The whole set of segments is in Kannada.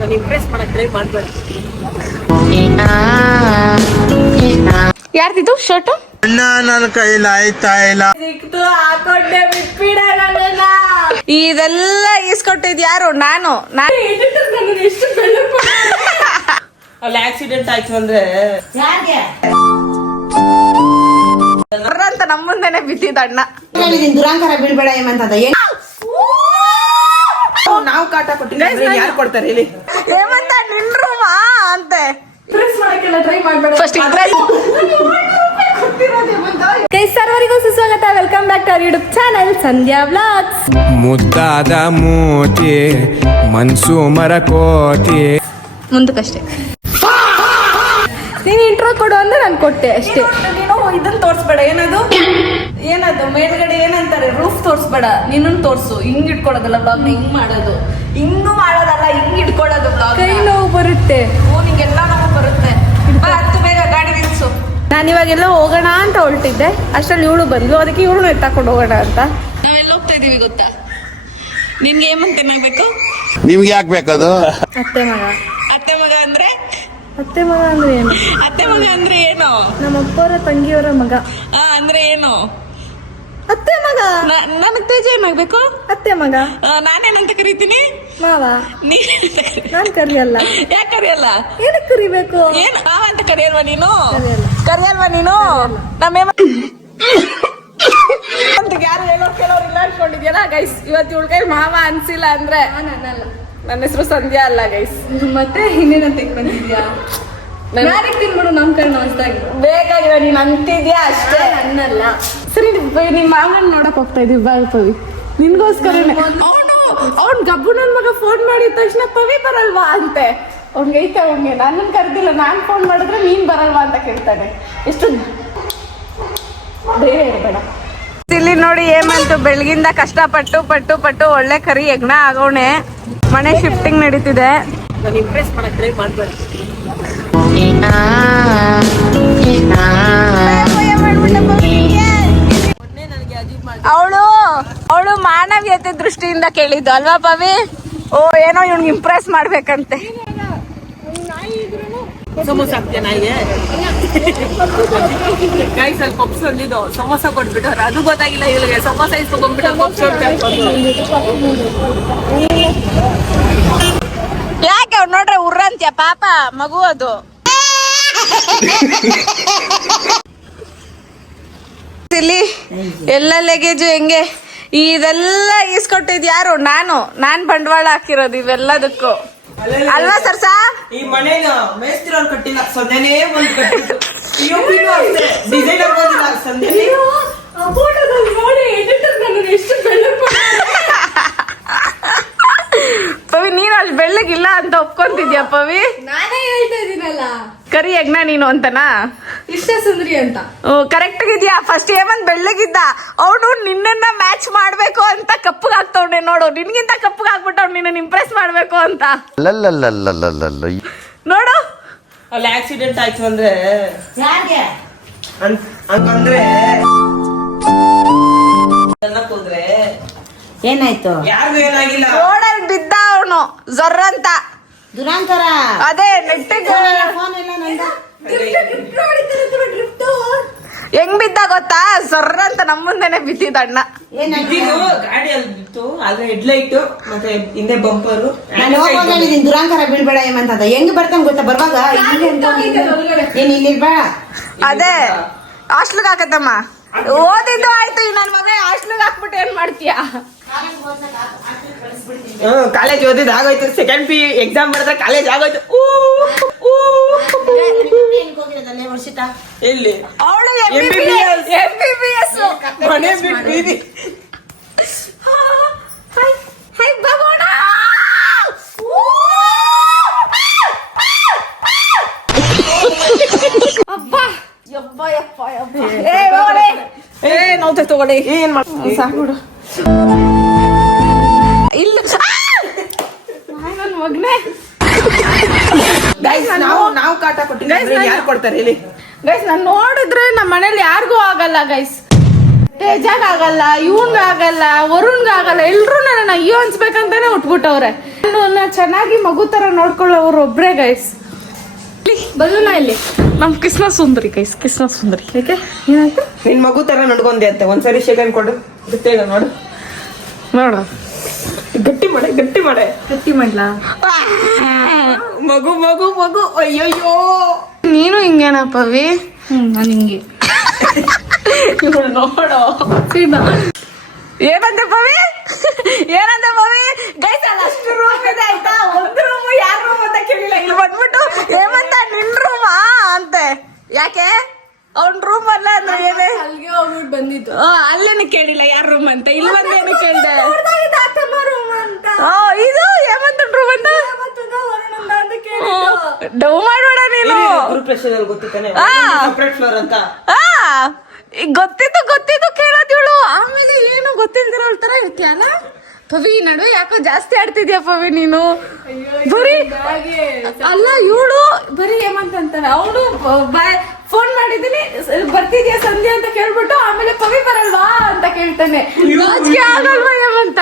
ನಾನು ಇಂಪ್ರೆಸ್ ಮಾಡಕ್ ಟ್ರೈ ಮಾಡ್ಬೇಡಿ. ಯಾರ್ದಿದು ಶರ್ಟ್? ನನ್ನ ಕೈಲಿ ಆಯ್ತಾ ಇಲ್ಲ. ಸಿಕ್ತು ಹಾಕೊಂಡೆ ಬಿಟ್ಬಿಡ. ಇದೆಲ್ಲ ಈಸ್ಕೊಟ್ಟಿದ್ ಯಾರು? ನಾನು ಎಷ್ಟು ಅಲ್ಲಿ ಆಕ್ಸಿಡೆಂಟ್ ಆಯ್ತು ಅಂದ್ರೆ ಅಂತ ನಮ್ಮ ಮುಂದೆನೆ ಬಿದ್ದಿದ್ದ ಅಣ್ಣ. ದುರಾಂಕಾರ ಬೀಳ್ಬೇಡ ಏಮಂತದ ನಾವು ಕಾಟ ಕೊಟ್ಟಿದ್ರೆ ಯಾರು ಕೊಡ್ತಾರೆ ಹೇಳಿ? ಏಮಂತ ನಿನ್ರುವಾ ಅಂತೆ. ಇಂಪ್ರೆಸ್ ಮಾಡಕ್ಕೆಲ್ಲ ಟ್ರೈ ಮಾಡ್ಬೇಡ. First impress. ಸರ್ವರಿಗೂ ಸುಸ್ವಾಗತ. Welcome back to our YouTube channel Sandhya vlogs. ಮುದ್ದಾದ ಮೂತಿ ಮನ್ಸು ಮರಕೋತಿ. ಮುಂದಕ್ಕಷ್ಟೇ. ನೀನು ಇಂಟ್ರೋ ಕೊಡು ಅಂದ್ರೆ ನಾನು ಕೊಟ್ಟೆ ಅಷ್ಟೇ. ನೀನು ಇದನ್ನ ತೋರ್ಸ್ಬೇಡ. ಏನದು ಮೇಲ್ಗಡೆ ಏನಂತಾರೆ, ರೂಫ್ ತೋರ್ಸ್ಬೇಡ. ನಿನ್ನ ತೋರ್ಸು. ಹಿಂಗ್ ಇಟ್ಕೊಳ್ಳೋದಲ್ಲ ಬ್ಲಾಗ್, ಹಿಂಗ್ ಮಾಡೋದು. ಹಿಂಗೂ ಮಾಡೋದಲ್ಲ, ಹಿಂಗ್ ಇಟ್ಕೊಳ್ಳೋದು ಬ್ಲಾಗ್. ಕೈ ನೋವು ಬರುತ್ತೆ. ನಿಂಗೆಲ್ಲ ನೋವು ಬರುತ್ತೆ. ಹತ್ತು ಬೇಗ ಗಾಡಿ ನಿಲ್ಸು. ನಾನು ಇವಾಗೆಲ್ಲ ಹೋಗೋಣ ಅಂತ ಹೊರಟಿದ್ದೆ, ಅಷ್ಟ್ರಲ್ಲಿ ಇವಳು ಬಂದ್ಲು. ಅದಕ್ಕೆ ಇವಳು ಎತ್ತಾಕೊಂಡು ಹೋಗೋಣ ಅಂತ. ನಾವೆಲ್ಲ ಹೋಗ್ತಾ ಇದೀವಿ ಗೊತ್ತಾ? ನಿನ್ಗೆ ಏಮಂತ ಏನಾಗ್ಬೇಕು? ನಿಮ್ಗೆ ಯಾಕೆ ಬೇಕದು? ಅತ್ತೆ ಮಗ. ಅತ್ತೆ ಮಗ ಅಂದ್ರೆ? ಅತ್ತೆ ಮಗ ಅಂದ್ರೆ ಏನು? ಅತ್ತೆ ಮಗ ಅಂದ್ರೆ ಏನು? ನಮ್ಮ ಅಪ್ಪವರ ತಂಗಿಯವರ ಮಗ. ಅಂದ್ರೆ ಏನು? ಅತ್ತೆ ಮಗ. ನನಗ್ ತೇಜ ಏನಾಗ್ಬೇಕು? ಅತ್ತೆ ಮಗ. ನಾನೇನಂತ ಕರಿತೀನಿ? ಮಾವ. ನೀನ್ ನಾನ್ ಕರಿಯಲ್ಲ. ಯಾಕೆ ಕರಿಯಲ್ಲ? ಏನಕ್ಕೆ ಕರಿಬೇಕು? ಏನ್ ಮಾವ ಅಂತ ಕರಿಯಲ್ವಾ ನೀನು? ಕರಿಯಲ್ಲ. ಕರಿಯಲ್ವಾ ನೀನು? ನಮ್ಮೇಮ ಅಂತ ಯಾರು ಕೇಳೋರು ಇಲ್ಲ ಅನ್ಕೊಂಡಿದ್ಯಲ್ಲ ಗೈಸ್. ಇವತ್ತು ಇವಳ ಕೈ ಮಾವ ಅನ್ಸಿಲ್ಲ ಅಂದ್ರೆ ನಾನಲ್ಲ. ನನ್ನ ಹೆಸರು ಸಂಧ್ಯಾ ಅಲ್ಲ ಗೈಸ್. ಮತ್ತೆ ಇನ್ನೇನಂತ ತಿಳ್ಕೊಂಡಿದ್ಯಾ? ನಾಳೆ ತಿನ್ಬಿಡು ನಮ್ ಕಡೆ ಹೊಸ್ದಾಗಿ. ಬೇಕಾಗಿಲ್ಲ, ನೀನ್ ಅಂತಿದ್ಯಾ ಅಷ್ಟೇ. ಅನ್ನಲ್ಲ. ಸರಿ ನಿಮ್ ಮಾವನ್ ನೋಡಕ್ ಹೋಗ್ತಾ ಇದೀವಿ ಬಾ ಪವಿ. ನಿನ್ಗೋಸ್ಕರ ಅವ್ನ್ ಗಬ್ಬು ನನ್ ಮಗ ಫೋನ್ ಮಾಡಿದ ತಕ್ಷಣ ಪವಿ ಬರಲ್ವಾ ಅಂತೆ. ಅವ್ನ್ಗೆ ಐತೆ ಅವ್ನಿಗೆ ನನ್ನನ್ ಕರೆದಿಲ್ಲ. ನಾನ್ ಫೋನ್ ಮಾಡಿದ್ರೆ ನೀನ್ ಬರಲ್ವಾ ಅಂತ ಕೇಳ್ತಾನೆ. ಎಷ್ಟು ಧೈರ್ಯ ಇರಬೇಡ. ಇಲ್ಲಿ ನೋಡಿ ಏಮಂತು ಬೆಳಗಿಂದ ಕಷ್ಟಪಟ್ಟು ಪಟ್ಟು ಪಟ್ಟು ಒಳ್ಳೆ ಕರಿ ಯಜ್ಞ ಆಗೋಣೆ. ಮನೆ ಶಿಫ್ಟಿಂಗ್ ನಡೀತಿದೆ. ನಾನು ಇಂಪ್ರೆಸ್ ಮಾಡಕ್ ಟ್ರೈ ಮಾಡ್ಬೇಡಿ. ಅವಳು ಮಾನವೀಯತೆ ದೃಷ್ಟಿಯಿಂದ ಕೇಳಿದ್ದು ಅಲ್ವಾ ಪವಿ? ಓ ಏನೋ ಇವ್ನ್ ಇಂಪ್ರೆಸ್ ಮಾಡ್ಬೇಕಂತೆ. ಸಮೋಸ ಹಾಕ್ತೇನೆ ನಾಯಿಗೆ. ಕಾಯಿ ಸ್ವಲ್ಪ ಪಪ್ಸ್ ಅಂದಿದ್ದು ಸಮೋಸ ಕೊಟ್ಬಿಟ್ಟವ್ರೆ. ಅದು ಗೊತ್ತಾಗಿಲ್ಲ ಇವಳಿಗೆ. ಸಮೋಸ ಇಸ್ಕೊಂಡ್ಬಿಟ್ಟು ಪಪ್ಸ್ ಯಾಕೆ ಅವ್ರು ನೋಡ್ರೆ ಉರ್ರಂತ್ಯ ಪಾಪ ಮಗು ಅದು. ಇಲ್ಲಿ ಎಲ್ಲ ಲಗೇಜು ಹೆಂಗೆ ಇದೆಲ್ಲ ಈಸ್ಕೊಟ್ಟಿದ್ ಯಾರು? ನಾನ್ ಬಂಡವಾಳ ಹಾಕಿರೋದು ಇವೆಲ್ಲದಕ್ಕೂ ಅಲ್ವಾ ಸರ್ಸಾ? ಈ ಮನೇನ ಮೇಸ್ತಿರೋರು ಕಟ್ಟಿಲ್ಲ, ಸಂದೇನೇ ಒಂದು ಕಟ್ಟಿದ್ದು. ಡಿಸೈನ್ ಹಾಕೋದಿಲ್ಲ ಸಂದೇನೆ. ಪವಿ ನೀನು ಅಲ್ಲಿ ಬೆಳ್ಳಗಿಲ್ಲ ಅಂತ ಒಪ್ಕೊಂತಿದ್ಯಾ ಪವಿ? ನಾನೇ ಹೇಳ್ತಾ ಇದೀನಲ್ಲ, ಕರಿ ಯಜ್ಞ ನೀನು ಅಂತನಾ? ಇಷ್ಟ ಸುಂದರಿ ಅಂತ. ಕರೆಕ್ಟ್ ಆಗಿದ್ಯಾ? ಫಸ್ಟ್ ಏಮಂತ್ ಬೆಳ್ಳಗಿದ್ದ, ಅವನು ನಿನ್ನನ್ನ ಮ್ಯಾಚ್ ಮಾಡ್ಬೇಕು ಅಂತ ಕಪ್ಪಗೆ ಹಾಕ್ತವ್ನೆ ನೋಡು. ನಿನ್ಗಿಂತ ಕಪ್ಪಗೆ ಹಾಕ್ಬಿಟ್ಟವ್ ನಿನ್ನ ಇಂಪ್ರೆಸ್ ಮಾಡ್ಬೇಕು ಅಂತ. ನೋಡು ಅಲ್ಲಿ ಆಕ್ಸಿಡೆಂಟ್ ಆಯ್ತು ಅಂದ್ರೆ ಯಾರಿಗೆ ಹಂಗಂದ್ರೆ ಹೋದ್ರೆ ಏನಾಯ್ತು? ಯಾರಿಗೂ ಏನಾಗಿಲ್ಲ. ರೋಡಲ್ಲಿ ಬಿದ್ದ ಅವನು ಜೊರ್ರಂತ. ದುರಾಂಕಾರ. ಅದೇ ನೆಟ್ಟಿಗೆ ಫೋನ್ ಎಲ್ಲ ನಂದ. ಹೆಂಗ್ ಬಿದ್ದ ಗೊತ್ತಾ? ಜೊರ್ರಂತ ನಮ್ಮ ಮುಂದೆನೆ ಬಿದ್ದಿದ್ದ ಅಣ್ಣ. ಬಿದ್ದಿದ್ದು ಗಾಡಿ ಅಲ್ಲಿ ಬಿತ್ತು. ಆದ್ರೆ ಹೆಡ್ಲೈಟ್ ಮತ್ತೆ ಹಿಂದೆ ಬಂಪರು. ನಾನು ಹೋಗುವಾಗ ಹೇಳಿದೀನಿ ದುರಾಂಕಾರ ಬೀಳ್ಬೇಡ ಏಮಂತದ. ಹೆಂಗ್ ಬರ್ತಾನೆ ಗೊತ್ತಾ? ಬರುವಾಗ ಏನ್ ಇಲ್ಲಿರ್ಬೇಡ. ಅದೇ ಹಾಸ್ಟ್ಲಿಗೆ ಹಾಕತ್ತಮ್ಮ. ಓದಿದ್ದು ಆಯ್ತು, ಈ ನನ್ ಮಗ ಹಾಸ್ಟ್ಲಿಗೆ ಹಾಕ್ಬಿಟ್ಟು ಏನ್ ಮಾಡ್ತೀಯಾ? ಕಾಲೇಜ್ ಓದಿದ್ ಆಗೋಯ್ತು. ಸೆಕೆಂಡ್ ಪಿ ಎಕ್ಸಾಮ್ ಮಾಡಿದ್ರೆ ಕಾಲೇಜ್ ಆಗೋಯ್ತು. ಎಲ್ಲಿ ಅವಳು MBBS. MBBS ಮನೆ ಬಿಟ್ಟು ಬೀದಿ. ಬಗೋಣ. ಅಬ್ಬಾ ಯಬ್ಬ ಯಪ್ಪ ಯಬ್ಬ. ನೋಡ್ತಾ ತಗೊಳ್ಳಿ. ಏನ್ ಮಾಡ್ತೀವಿ? ಸಾಕ್ಬಿಡು. ಇಲ್ಲ ನನ್ನ ಮಗನೇ. ನಾವು ಕಾಟ ಕೊಟ್ಟಿದ್ರೆ ಯಾರು ಕೊಡ್ತಾರೆ ಹೇಳಿ? ಗೈಸ್ ನಾನು ನೋಡಿದ್ರೆ ನಮ್ಮ ಮನೇಲಿ ಯಾರಿಗೂ ಆಗಲ್ಲ ಗೈಸ್. ತೇಜಾಗ ಆಗಲ್ಲ, ಇವನ್ಗ ಆಗಲ್ಲ, ವರುಣ್ಗ ಆಗಲ್ಲ. ಎಲ್ರು ನನ್ನ ಅಯ್ಯೋ ಅನ್ಸ್ಬೇಕಂತಾನೆ ಉಟ್ಬಿಟ್ಟವ್ರೆ. ನನ್ನ ಚೆನ್ನಾಗಿ ಮಗು ತರ ನೋಡ್ಕೊಳ್ಳೋರು ಒಬ್ರೇ ಗೈಸ್. ಬಲೂನ ಇಲ್ಲಿ ನಮ್ ಕೃಷ್ಣ ಸುಂದರಿ ಗೈಸ್, ಕೃಷ್ಣ ಸುಂದರಿ. ಯಾಕೆ ಏನಾಯ್ತು? ನಿನ್ ಮಗು ತರ ನಡ್ಕೊಂಡೆ ಅಂತೆ. ಒಂದ್ಸರಿ ಶೇಖನ್ ಕೊಡು, ಗೊತ್ತೇಳ ನೋಡು ನೋಡು, ಗಟ್ಟಿ ಮಾಡೆ ಗಟ್ಟಿ ಮಾಡೆ. ಗಟ್ಟಿ ಮಾಡ್ಲಾ? ಮಗು ಮಗು ಮಗು, ಅಯ್ಯಯ್ಯೋ. ನೀನು ಹಿಂಗೇನ ಪವಿ? ನಾನು ಹಿಂಗೆ. ನೋಡೋ ಏನಂತೆ ಪವಿ? ಏನಂತೆ ಪವಿ? ಗೈಸ್ ಅಲ್ಲಿ ಅಷ್ಟು ರೂಮ್ ಇದೆ ಆಯ್ತಾ, ಒಂದು ರೂಮ್ ಯಾರ ರೂಮ್ ಅಂತ ಕೇಳಿಲ್ಲ. ಇಲ್ಲಿ ಬಂದ್ಬಿಟ್ಟು ಹೇಮಂತ ನಿನ್ ರೂಮಾ ಅಂತೆ. ಯಾಕೆ ಅವ್ನ ರೂಮ್ ಅಲ್ಲ ಅಂದ್ರೆ ಏನೇ ಅಲ್ಲಿಗೆ ಹೋಗ್ಬಿಟ್ಟು ಬಂದಿದ್ದು. ಅಲ್ಲೇನು ಕೇಳಿಲ್ಲ ಯಾರ ರೂಮ್ ಅಂತ. ಇಲ್ಲಿ ಬಂದೇನು ಕೇಳಿದೆ. ಇದು ಹೇಮಂತನ್ ರೂಮ್ ಅಂತ ಡೌ ಮಾಡೋಣ ನೀನು. ಸಪ್ರೇಟ್ ಫ್ಲೋರ್ ಅಂತ. ಈಗ ಗೊತ್ತಿದ್ದು ಕೇಳೋದಿವಳು. ಆಮೇಲೆ ಏನು ಗೊತ್ತಿಲ್ದಿರೋ ತರ ಇರ್ತೀಯಲ್ಲ ಪವಿ. ನಡುವೆ ಯಾಕೋ ಜಾಸ್ತಿ ಆಡ್ತಿದ್ಯಾ ಪವಿ ನೀನು. ಬರೀ ಅಲ್ಲ ಇವಳು ಬರೀ ಹೇಮಂತ್ ಅಂತಾನೆ. ಅವಳು ಫೋನ್ ಮಾಡಿದೀನಿ ಬರ್ತಿದ್ಯಾ ಸಂಧ್ಯಾ ಅಂತ ಕೇಳ್ಬಿಟ್ಟು ಆಮೇಲೆ ಪವಿ ಬರಲ್ವಾ ಅಂತ ಕೇಳ್ತಾನೆ. ನಾಚಿಕೆ ಆಗಲ್ವಾ ಹೇಮಂತ?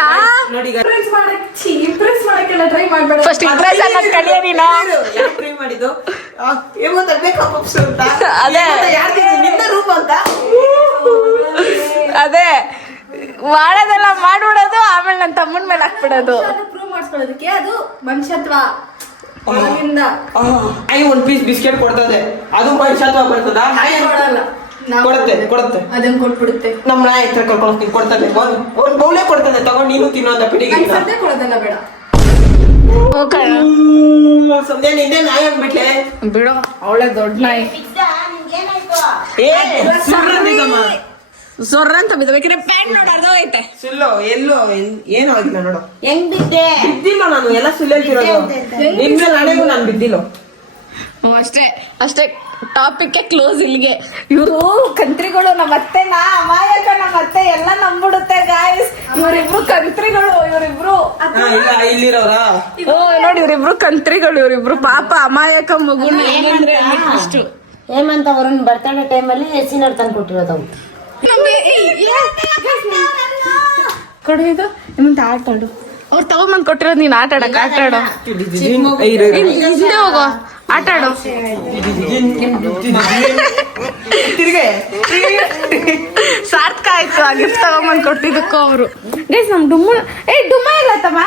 ಇಂಪ್ರೆಸ್ ಮಾಡಕ್ಕೆಲ್ಲ ಟ್ರೈ ಮಾಡ್ಬೇಡ. ಫಸ್ಟ್ ಇಂಪ್ರೆಸ್ ಅನ್ನೋದು ಕಲಿಯ ನೀನು. ಟ್ರೈ ಮಾಡಿದ್ದು ಹೇಮಂತ ಬೇಕಾ ಪಪ್ಸು ಅಂತ. ಅದೇ ನಿನ್ನ ರೂಮ್ ಅಂತ. ಅದೇ ಮಾಡೋದೆಲ್ಲ ಮಾಡ್ಬಿಡೋದು, ಆಮೇಲೆ ನನ್ನ ತಮ್ಮನ ಮೇಲೆ ಹಾಕ್ಬಿಡೋದು. ಪ್ರೂವ್ ಮಾಡಿಸ್ಕೊಳ್ಳೋದಕ್ಕೆ ಅದು ಮನುಷ್ಯತ್ವ. ನಾಯಿ ಒಂದ್ ಪೀಸ್ ಬಿಸ್ಕೆಟ್ ಕೊಡ್ತದೆ, ಅದು ಮನುಷ್ಯತ್ವ ಬರ್ತದ? ಕೊಡುತ್ತೆ ಅದನ್ನ ಕೊಟ್ಬಿಡುತ್ತೆ. ನಮ್ ನಾಯಿ ಹತ್ರ ಕರ್ಕೊಂಡು ಕೊಡ್ತದೆ. ಒಂದ್ ಬೌಲೆ ಕೊಡ್ತದೆ, ತಗೊಂಡು ನೀನು ತಿನ್ನೋ ಅಂತ ಪಿಡಿಗೆ. ಸದ್ಯ ಕೊಡೋದಲ್ಲ ಬೇಡ. ಸಂಧ್ಯಾ ನಿನ್ನೆ ನಾಯಿ ಆಗ್ಬಿಟ್ಲೆ. ಬಿಡು, ಅವಳೆ ದೊಡ್ಡ ನಾಯಿ. ಸೊರ್ರ ಅಂತ ಬಿದ್ದಬೇಕಿದ್ರೆ ಪ್ಯಾಂಟ್ ನೋಡ ಅರ್ಧವೈತೆ. ಸುಳ್ಳು ಎಲ್ಲೋ ಏನೋ ಆಗಿಲ್ಲ ನೋಡು. ಹೆಂಗ್ ಬಿದ್ದೆ? ಬಿದ್ದಿಲ್ಲ ನಾನು, ಎಲ್ಲ ಸುಳ್ಳು ಹೇಳ್ತಿರೋದು. ನಿನ್ನೆ ನಾಳೆಗೂ ನಾನು ಬಿದ್ದಿಲ್ಲ. ಅಷ್ಟೇ ಟಾಪಿಕ್ ಕ್ಲೋಸ್ ಇಲ್ಲಿಗೆ. ಇವರು ಕಂತ್ರಿಗಳು, ನಮ್ಮ ಅತ್ತೆನ ಅಮಾಯಕ, ನಮ್ಮ ಅತ್ತೆ ಎಲ್ಲ ನಂಬಿಡುತ್ತೆ ಗಾಯ್ಸ್. ಇವರಿಬ್ರು ಕಂತ್ರಿಗಳು, ಇವರಿಬ್ರು ಇಲ್ಲಿರೋರಾ? ನೋಡಿ ಇವರಿಬ್ರು ಕಂತ್ರಿಗಳು, ಇವರಿಬ್ರು ಪಾಪ ಅಮಾಯಕ ಮಗುನ ಏನಂದ್ರೆ ಅಷ್ಟು. ಹೇಮಂತ ಅವ್ರನ್ನ ಬರ್ತಡೇ ಟೈಮಲ್ಲಿ ಸಿನರ್ ತಂದು ಕೊಟ್ಟಿರೋದು. ಕೊಡು ಇದು ನಿಮ್ಮಂತ ಆಟ ಆಡು. ಅವ್ರು ತಗೊಂಬಂದ್ ಕೊಟ್ಟಿರೋದು ನೀನ್ ಆಟ ಆಡಕ್. ಆಟ ಆಡೋ, ಹಿಂದೆ ಹೋಗೋ, ಆಟ ಆಡೋ. ತಿರ್ಗೆ ಸಾರ್ಥಕ ಆಯ್ತು ಆ ಗಿಫ್ಟ್ ತಗೊಂಬಂದ್ ಕೊಟ್ಟಿದ್ದಕ್ಕೂ ಅವರು. ಗೈಸ್ ನಮ್ ಡುಮ್ಮ ಡುಮ್ಮ ಇಲ್ಲ ತಮ್ಮ.